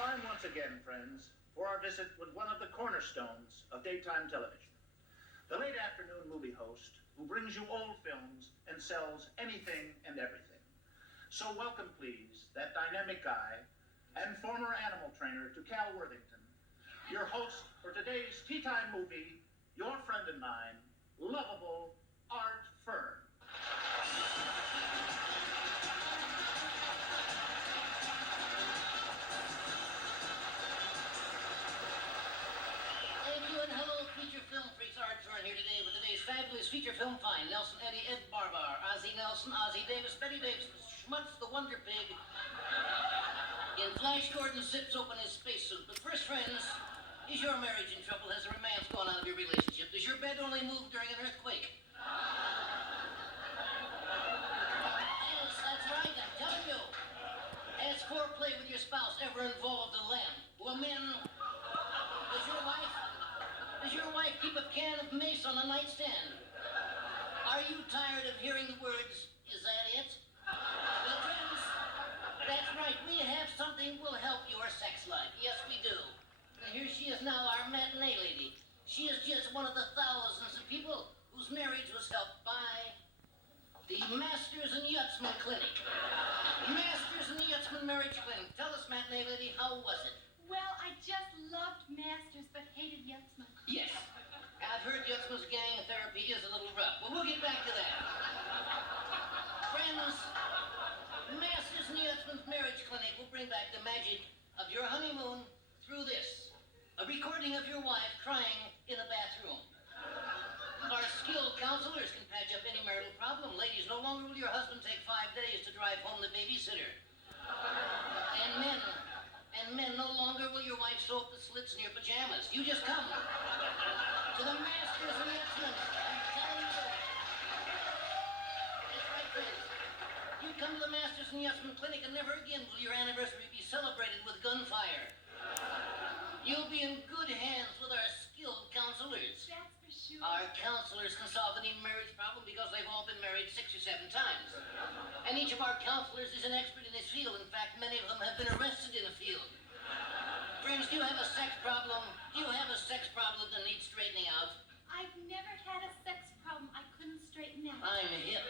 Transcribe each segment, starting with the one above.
time once again, friends, for our visit with one of the cornerstones of daytime television. The late afternoon movie host who brings you old films and sells anything and everything. So welcome, please, that dynamic guy and former animal trainer to Cal Worthington, your host for today's Tea Time movie, your friend and mine, lovable Art Fern. Fabulous feature film find. Nelson Eddy, Ed Barbar, Ozzie Nelson, Ozzie Davis, Betty Davidson, Schmutz the Wonder Pig. In Flash Gordon zips open his spacesuit. But first, friends, is your marriage in trouble? Has a romance gone out of your relationship? Does your bed only move during an earthquake? Yes, that's right, I'm telling you. Has foreplay with your spouse ever involved a lamb? Well, men, does your wife keep a can of mace on the nightstand? Are you tired of hearing the words, is that it? Well, friends, that's right. We have something will help your sex life. Yes, we do. And here she is now, our matinee lady. She is just one of the thousands of people whose marriage was helped by the Masters and Yutzman Clinic. Masters and Yutzman Marriage Clinic. Tell us, matinee lady, how was it? Well, I just loved Masters, but hated Yutzman. Yes. I've heard Yutzman's gang therapy is a little rough, but we'll get back to that. Friends, Masters and Yutzman's Marriage Clinic will bring back the magic of your honeymoon through this. A recording of your wife crying in a bathroom. Our skilled counselors can patch up any marital problem. Ladies, no longer will your husband take 5 days to drive home the babysitter. And men, no longer will your wife sew up the slits in your pajamas. You just come to the Masters and Yutzman. I'm telling you. That's right, friends. You come to the Masters and Yutzman Clinic and never again will your anniversary be celebrated with gunfire. You'll be in good hands with our skilled counselors. That's for sure. Our counselors can solve any marriage problem because they've all been married 6 or 7 times. And each of our counselors is an expert in his field. In fact, many of them have been arrested in a field. Friends, do you have a sex problem? Do you have a sex problem that needs straightening out? I've never had a sex problem I couldn't straighten out. I'm hip.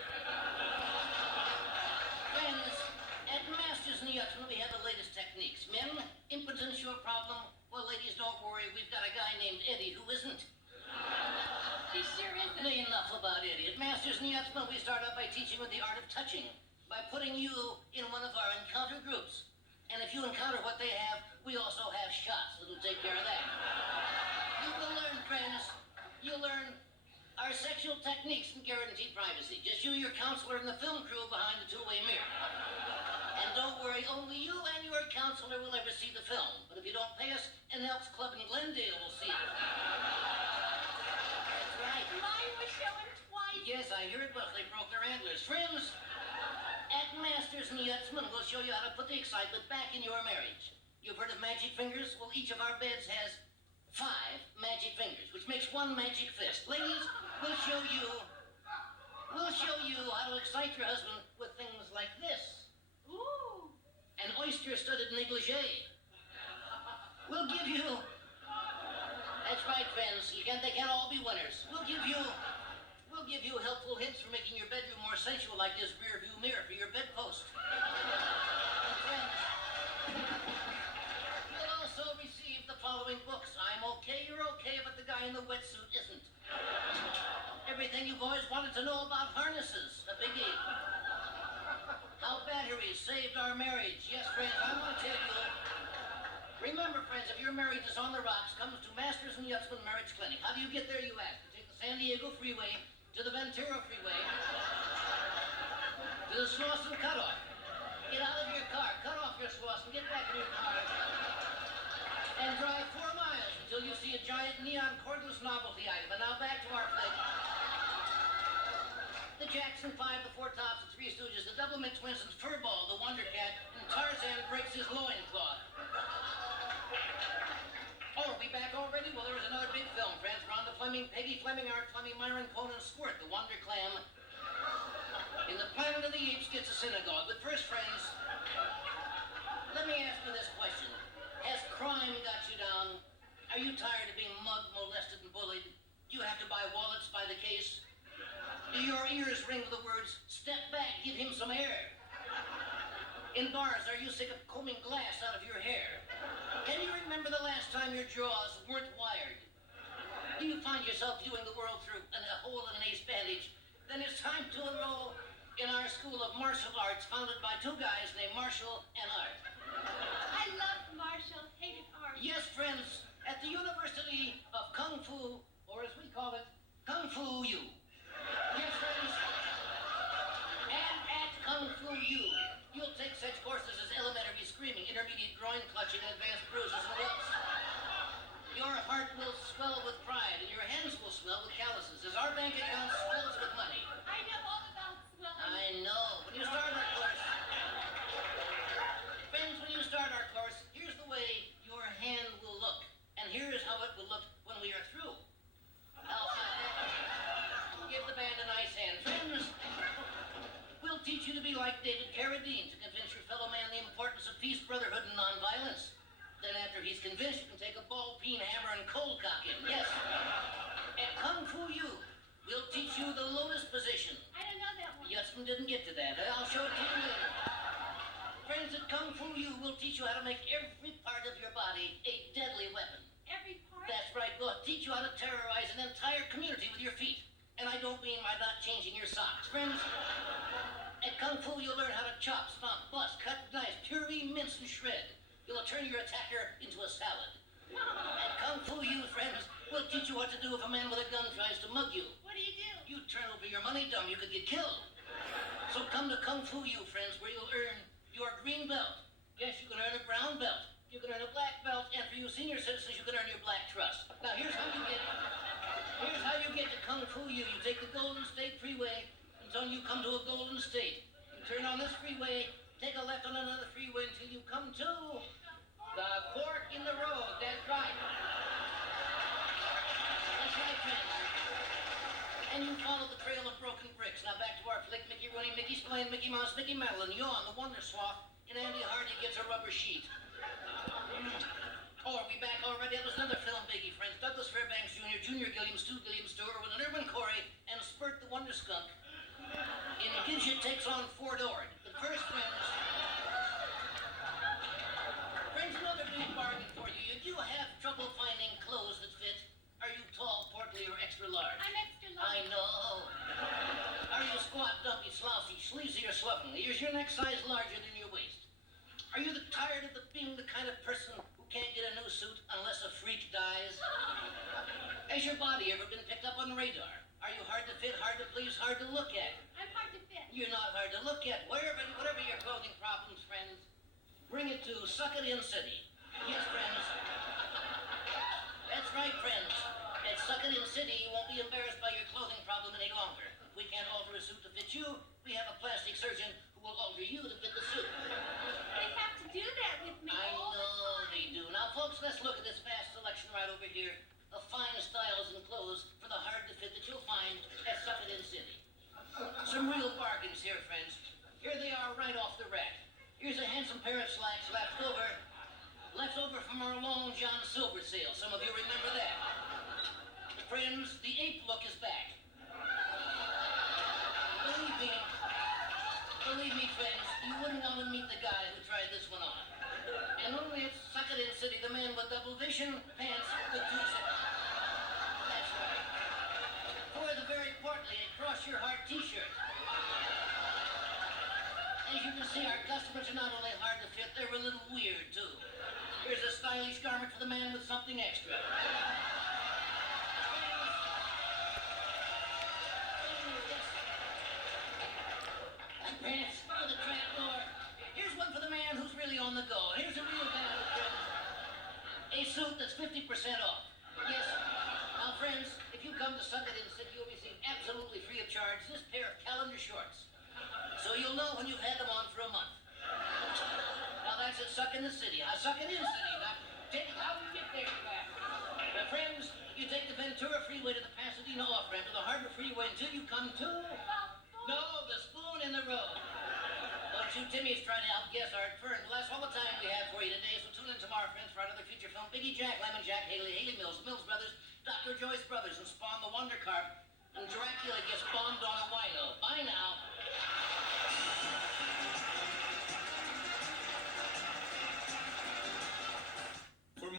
Friends, at Masters and Yutzman, we have the latest techniques. Men, impotence your problem? Well, ladies, don't worry. We've got a guy named Eddie who isn't. He sure isn't. Enough about Eddie. At Masters and Yutzman, we start out by teaching with the art of touching, by putting you in one of our encounter groups. And if you encounter what they have, we also have shots that'll take care of that. You will learn, friends. You'll learn our sexual techniques and guaranteed privacy. Just you, your counselor, and the film crew behind the two-way mirror. And don't worry, only you and your counselor will ever see the film. But if you don't pay us, an Elks Club in Glendale will see it. That's right. Mine was showing twice. Yes, I hear it was. They broke their antlers. Friends, at Masters and Yutzman, we'll show you how to put the excitement back in your marriage. You've heard of magic fingers? Well, each of our beds has 5 magic fingers, which makes 1 magic fist. Ladies, we'll show you how to excite your husband with things like this. Ooh. An oyster-studded negligee. We'll give you... That's right, friends. They can't all be winners. We'll give you helpful hints for making your bedroom more sensual, like this rear view mirror for your bedpost. Friends, you'll also receive the following books. I'm okay, you're okay, but the guy in the wetsuit isn't. Everything you've always wanted to know about harnesses, a biggie. How batteries saved our marriage. Yes, friends, I want to tell you. Remember, friends, if your marriage is on the rocks, come to Masters and Yutzman Marriage Clinic. How do you get there, you ask? You take the San Diego Freeway to the Ventura Freeway to the Slauson Cutoff. Get out of your car, cut off your Slauson, get back in your car, and drive 4 miles until you see a giant neon cordless novelty item. And now back to our flight. The Jackson 5, the Four Tops, the Three Stooges, the Doublemint Twins, and Furball, the Wonder Cat, and Tarzan breaks his loincloth. Oh, are we back already? Well, there was another big film, friends. Rhonda Fleming, Peggy Fleming, Art Fleming, Myron Cohen, and Squirt, the Wonder Clam. In the Planet of the Apes gets a synagogue. But first, friends, let me ask you this question. Are you tired of being mugged, molested, and bullied? Do you have to buy wallets by the case? Do your ears ring with the words, "Step back, give him some air"? In bars, are you sick of combing glass out of your hair? Can you remember the last time your jaws weren't wired? Do you find yourself viewing the world through a hole in an ace bandage? Then it's time to enroll in our school of martial arts founded by two guys named Marshall and Art. I loved Marshall, hated art. Yes, friends, at the University of Kung Fu, or as we call it, Kung Fu U. Yes, friends, and at Kung Fu U, you'll take such courses as elementary screaming, intermediate groin clutching, and advanced bruises and whips. Your heart will swell with pride, and your hands will swell with calluses, as our bank account swells with money. I know all about swelling. I know. When you start our course, friends, when you start our course, here's the way your hand will look, and here is how it will look when we are through. Give the band a nice hand, friends. We'll teach you to be like David Carradine to convince your fellow man the importance of peace, brotherhood, and nonviolence. Then after he's convinced, you can take a ball peen hammer and cold cock him. Yes. At Kung Fu U, we'll teach you the lotus position. I don't know that one. Yutson didn't get to that. I'll show it to you later. Friends, at Kung Fu U, we'll teach you how to make every part of your body a deadly weapon. Every part? That's right. We'll teach you how to terrorize an entire community with your feet. And I don't mean by not changing your socks. Friends, at Kung Fu, you'll learn how to chop, stomp, bust, cut, dice, puree, mince, and shred. You'll turn your attacker into a salad. At Kung Fu U, friends, we'll teach you what to do if a man with a gun tries to mug you. What do? You turn over your money dumb, you could get killed. So come to Kung Fu U, friends, where you'll earn your green belt. Yes, you can earn a brown belt. You can earn a black belt, and for you senior citizens, you can earn your black trust. Now, here's how you get to Kung Fu U. You take the Golden State Freeway until you come to a Golden State. You turn on this freeway, take a left on another freeway until you come to the fork in the road. That's right. That's right, friends. And you follow the trail of broken bricks. Now back to our flick, Mickey Rooney, Mickey Spillane, Mickey Mouse, Mickey Madeline, Yawn, the Wonder Sloth, and Andy Hardy gets a rubber sheet. Oh, are we back already? That was another film biggie, friends. Douglas Fairbanks Jr., Junior Gilliam, Stu Gilliam Stewart with an Urban Corey and Spurt the Wonder Skunk. And Gidget takes on Fort Ord. But first, friends, another big bargain for you. You do have trouble finding clothes that fit. Are you tall, portly, or extra large? I'm extra large. I know. Are you squat, dumpy, slouchy, sleazy, or slovenly? Is your neck size larger than your waist? Are you tired of being the kind of person who can't get a new suit unless a freak dies? Has your body ever been picked up on radar? Are you hard to fit, hard to please, hard to look at? I'm hard to fit. You're not hard to look at. Whatever your clothing problems, friends, bring it to Suck It In City. Yes, friends. That's right, friends. At Suck It In City, you won't be embarrassed by your clothing problem any longer. If we can't alter a suit to fit you, we have a plastic surgeon who will alter you to fit the suit. They have to do that with me I all the know time. they do. Now, folks, let's look at this vast selection right over here of fine styles and clothes for the hard to fit that you'll find at Suck It In City. Some real bargains here, friends. Here they are right off the rack. Here's a handsome pair of slacks left over from our Long John Silver sale. Some of you remember that. Friends, the ape look is back. Believe me, friends, you wouldn't want to meet the guy who tried this one on. And only at Suck It In City, the man with double vision, pants with two zips. That's right. For the very portly a Cross Your Heart t-shirt. As you can see, our customers are not only hard to fit, they're a little weird, too. Here's a stylish garment for the man with something extra. Pants for the trapdoor. Here's one for the man who's really on the go. Here's a real value, friends. A suit that's 50% off. Yes. Now, friends, if you come to Suck It In City, you'll receive absolutely free of charge this pair of calendar shorts. So you'll know when you've had them on for a month. Now, that's at Suck In the City. Suck It In City. Now, how do you get there? Now, friends, you take the Ventura Freeway to the Pasadena off-ramp to the Harbor Freeway until you come to... No, the spoon in the road. Don't you Timmy's trying to outguess Art Fern. Well, that's all the time we have for you today, so tune in tomorrow, friends, for another feature film. Squiggity Jack, Lemon Jack, Haley Mills, Mills Brothers, Dr. Joyce Brothers, and Spawn the Wonder Carp, and Dracula gets bombed on a wino. Bye now.